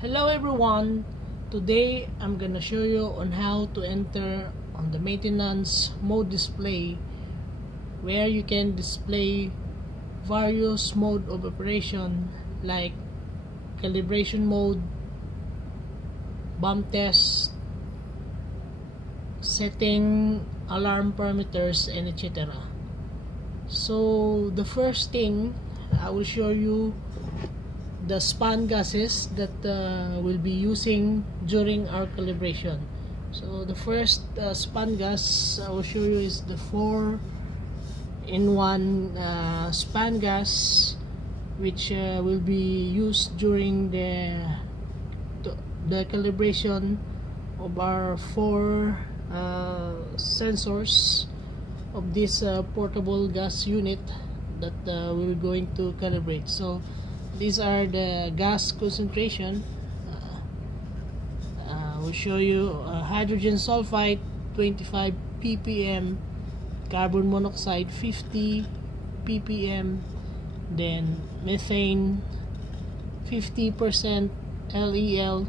Hello everyone, today I'm gonna show you on how to enter on the maintenance mode display, where you can display various mode of operation like calibration mode, bump test, setting alarm parameters, and etc. So the first thing I will show you the span gases that we'll be using during our calibration. So the first span gas I will show you is the 4-in-1 span gas, which will be used during the calibration of our 4 sensors of this portable gas unit that we're going to calibrate. So these are the gas concentration. We'll show you hydrogen sulfide 25 ppm, carbon monoxide 50 ppm, then methane 50% LEL,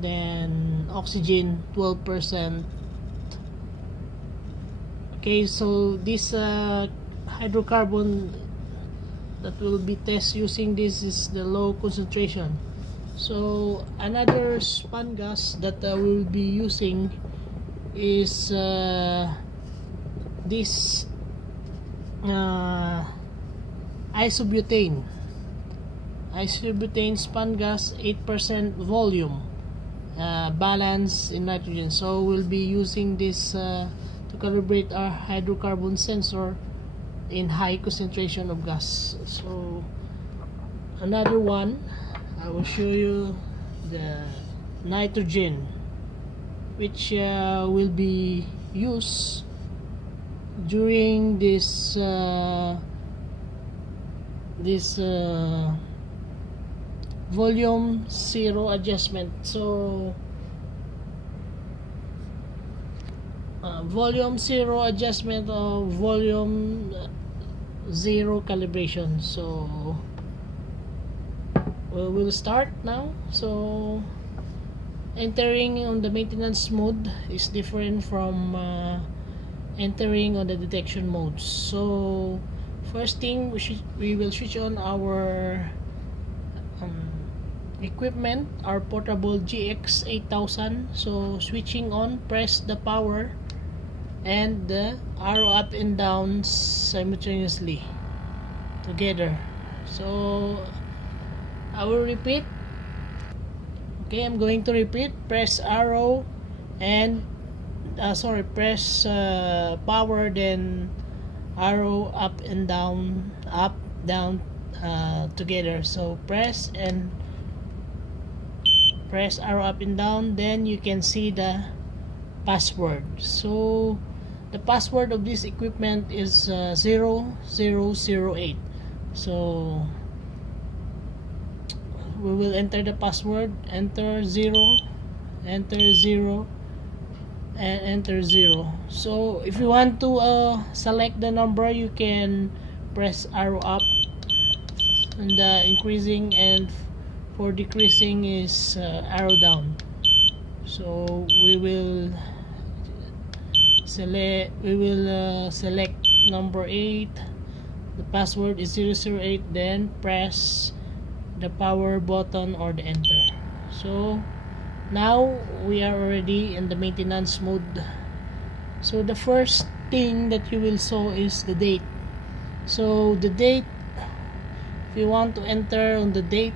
then oxygen 12%. Okay, so this hydrocarbon that will be test using this is the low concentration. So another span gas that we'll be using is this isobutane span gas, 8% volume, balance in nitrogen. So we'll be using this to calibrate our hydrocarbon sensor in high concentration of gas. So another one, I will show you the nitrogen, which will be used during this volume zero adjustment. So volume zero adjustment of volume zero calibration. So we'll start now. So entering on the maintenance mode is different from entering on the detection mode. So first thing, we will switch on our equipment, our portable GX 8000. So switching on, press the power and the arrow up and down simultaneously together. So I will repeat. Okay, I'm going to repeat. Press arrow and press power, then arrow up and down, up down together. So press and press arrow up and down, then you can see the password. So the password of this equipment is 0008. So we will enter the password, enter 0, enter 0, and enter 0. So if you want to select the number, you can press arrow up, and the increasing, and for decreasing is arrow down. So we will select number 8. The password is 008, then press the power button or the enter. So now we are already in the maintenance mode. So the first thing that you will saw is the date. So the date, if you want to enter on the date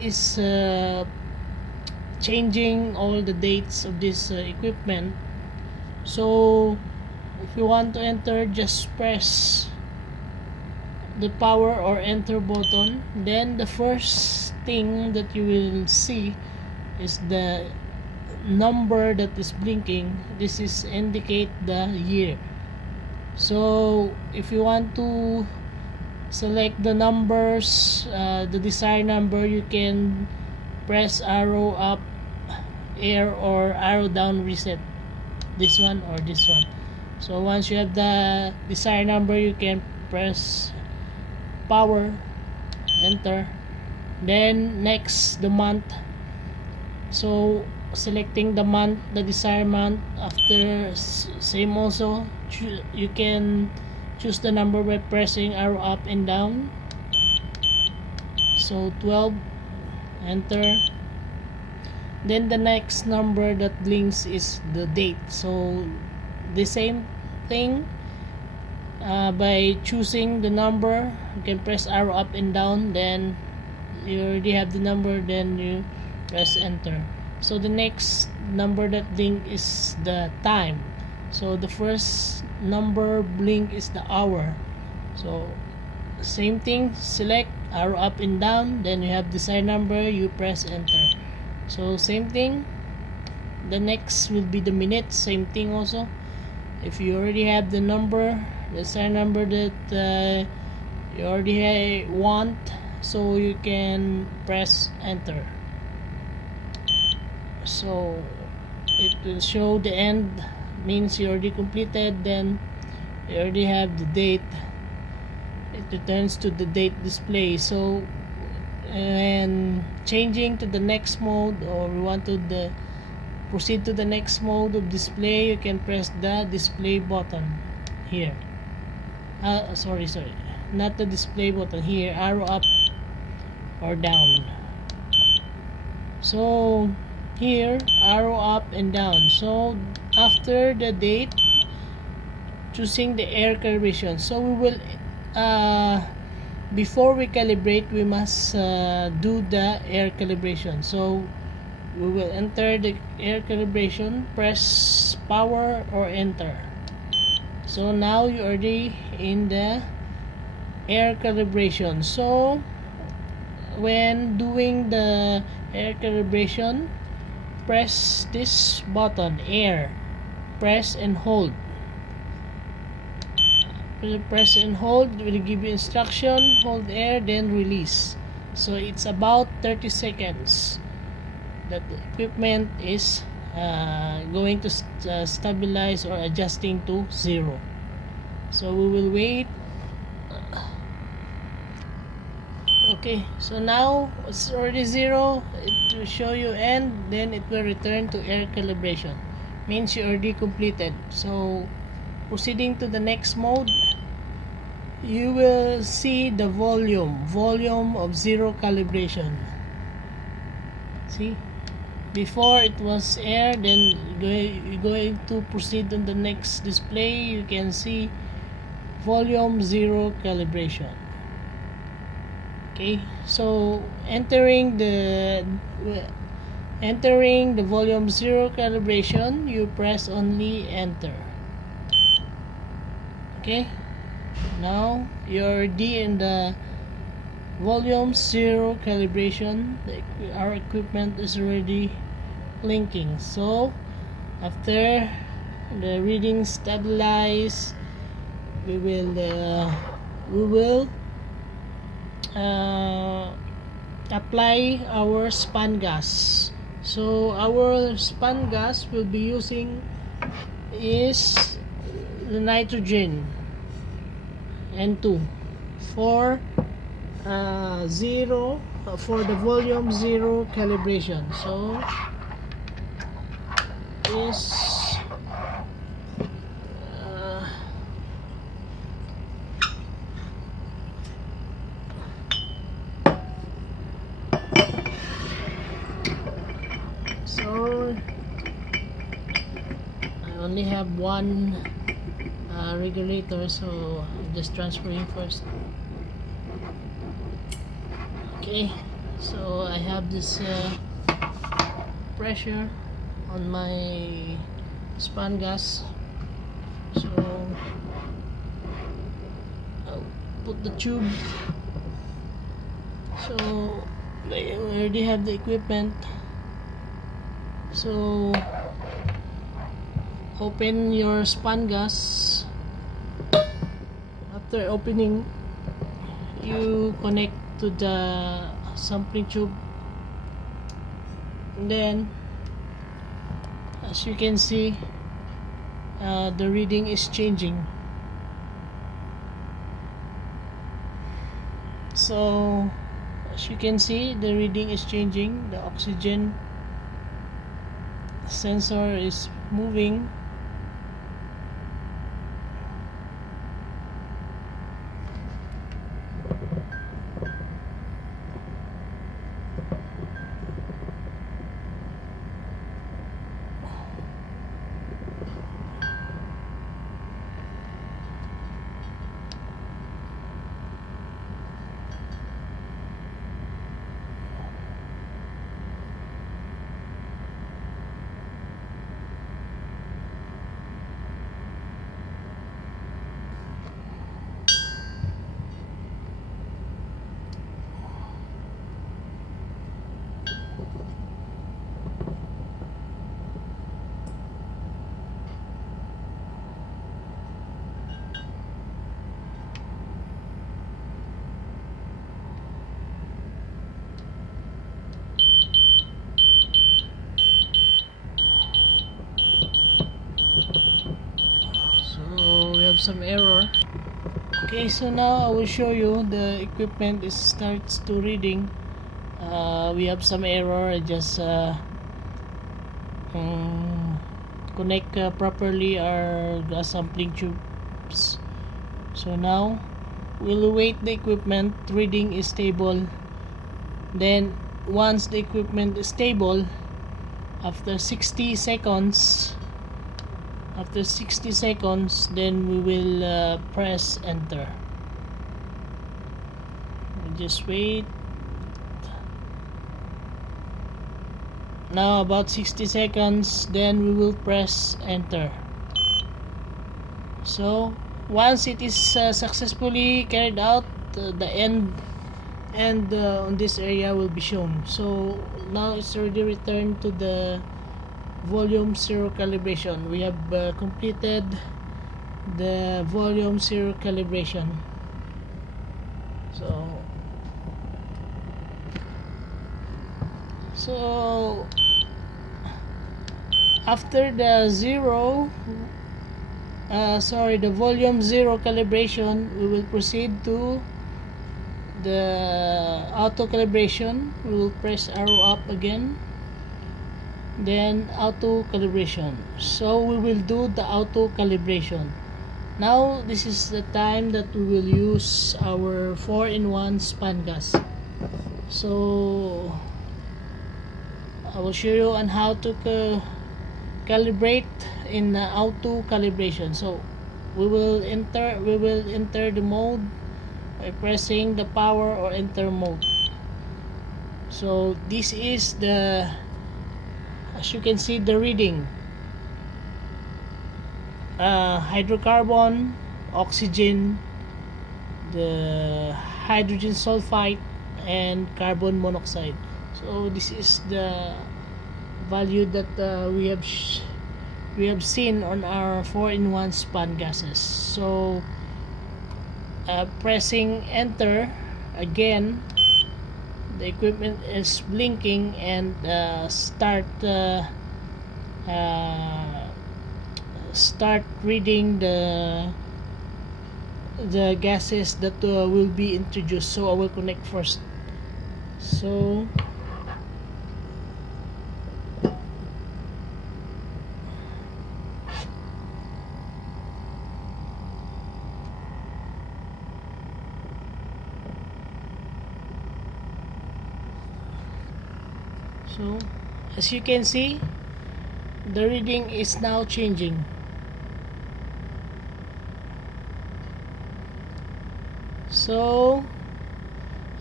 is changing all the dates of this equipment. So if you want to enter, just press the power or enter button. Then the first thing that you will see is the number that is blinking. This is indicate the year. So if you want to select the numbers, the desired number, you can press arrow up, air, or arrow down, reset, this one or this one. So once you have the desired number, you can press power, enter, Then next, the month. So selecting the month, the desired month. After, same also, you can choose the number by pressing arrow up and down. So 12, enter. Then the next number that blinks is the date. So the same thing, by choosing the number, you can press arrow up and down. Then you already have the number, then you press enter. So the next number that blink is the time. So the first number blink is the hour. So same thing, select arrow up and down, then you have desired number, you press enter. So same thing, the next will be the minute. Same thing also, if you already have the number, the desired number that you already want, so you can press enter. So it will show the end, means you already completed. Then you already have the date, it returns to the date display. So and changing to the next mode, or we want to proceed to the next mode of display, you can press the display button here. Sorry, not the display button, here, arrow up or down. So here, arrow up and down. So after the date, choosing the air calibration. So we will before we calibrate, we must do the air calibration. So we will enter the air calibration, press power or enter. So now you're already in the air calibration. So when doing the air calibration, press this button, air, press and hold. Press and hold, will give you instruction, hold air, then release. So it's about 30 seconds that the equipment is going to stabilize or adjusting to 0. So we will wait. Okay, so now it's already 0. It will show you end, then it will return to air calibration, means you already completed. So proceeding to the next mode, you will see the volume of 0 calibration. See, before it was air, then you're going to proceed on the next display, you can see volume 0 calibration. Okay, so entering the volume 0 calibration, you press only enter. Okay, now you're already in the volume 0 calibration. Our equipment is already blinking. So after the reading stabilize, we will apply our span gas. So our span gas we'll be using is the nitrogen N2 for for the volume 0 calibration. So is so I only have one regulator, so I'm just transferring first. Okay, so I have this pressure on my span gas, so I'll put the tube. So I already have the equipment, so open your span gas. After opening, you connect to the sampling tube, and then as you can see, the reading is changing. So As you can see, the reading is changing. The oxygen sensor is moving. So we have some error. Okay, so now I will show you the equipment starts to reading. We have some error. I just connect properly our gas sampling tubes. So now we'll wait the equipment reading is stable. Then once the equipment is stable, after 60 seconds, then we will press enter. We'll just wait. Now about 60 seconds, then we will press enter. So once it is successfully carried out, the end on this area will be shown. So now it's already returned to the volume 0 calibration. We have completed the volume 0 calibration. So after the the volume 0 calibration, we will proceed to the auto calibration. We will press arrow up again, then auto calibration. So we will do the auto calibration. Now this is the time that we will use our 4-in-1 span gas. So I will show you on how to calibrate in auto calibration. So we will enter the mode by pressing the power or enter mode. So this is the, as you can see, the reading: hydrocarbon, oxygen, the hydrogen sulfide, and carbon monoxide. So this is the value that we have seen on our 4-in-1 span gases. So pressing enter again, the equipment is blinking and start reading the gases that will be introduced. So I will connect first. So as you can see, the reading is now changing. So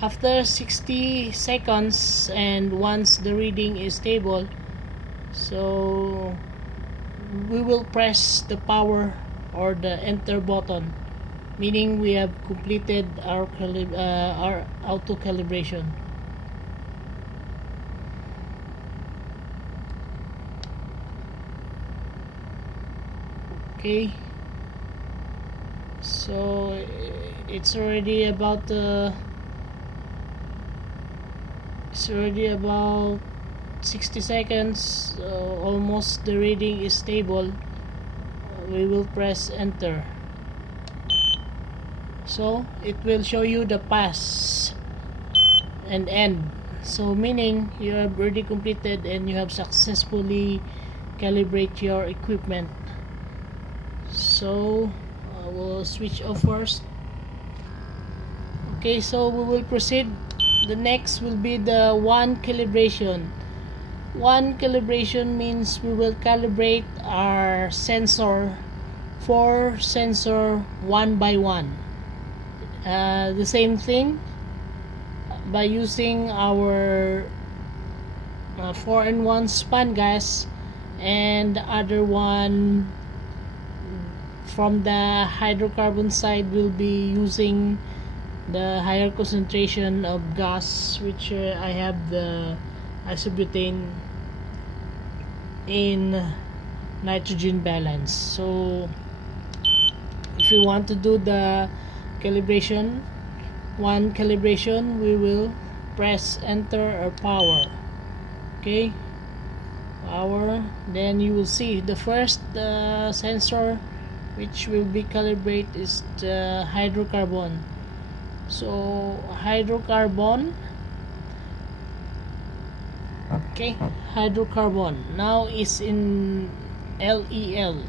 after 60 seconds, and once the reading is stable, so we will press the power or the enter button, meaning we have completed our auto calibration. Okay, so it's already about 60 seconds, almost the reading is stable. We will press enter. So it will show you the pass and end. So meaning you have already completed and you have successfully calibrate your equipment. So we'll switch off first. Okay, so we will proceed. The next will be the one calibration. One calibration means we will calibrate our sensor, four sensor one by one. The same thing by using our 4-in-1 span gas, and the other one from the hydrocarbon side will be using the higher concentration of gas, which I have the isobutane in nitrogen balance. So if we want to do the calibration, one calibration, we will press enter or power. Okay, power. Then you will see the first sensor which will be calibrate is the hydrocarbon. So hydrocarbon, okay, hydrocarbon now is in LEL.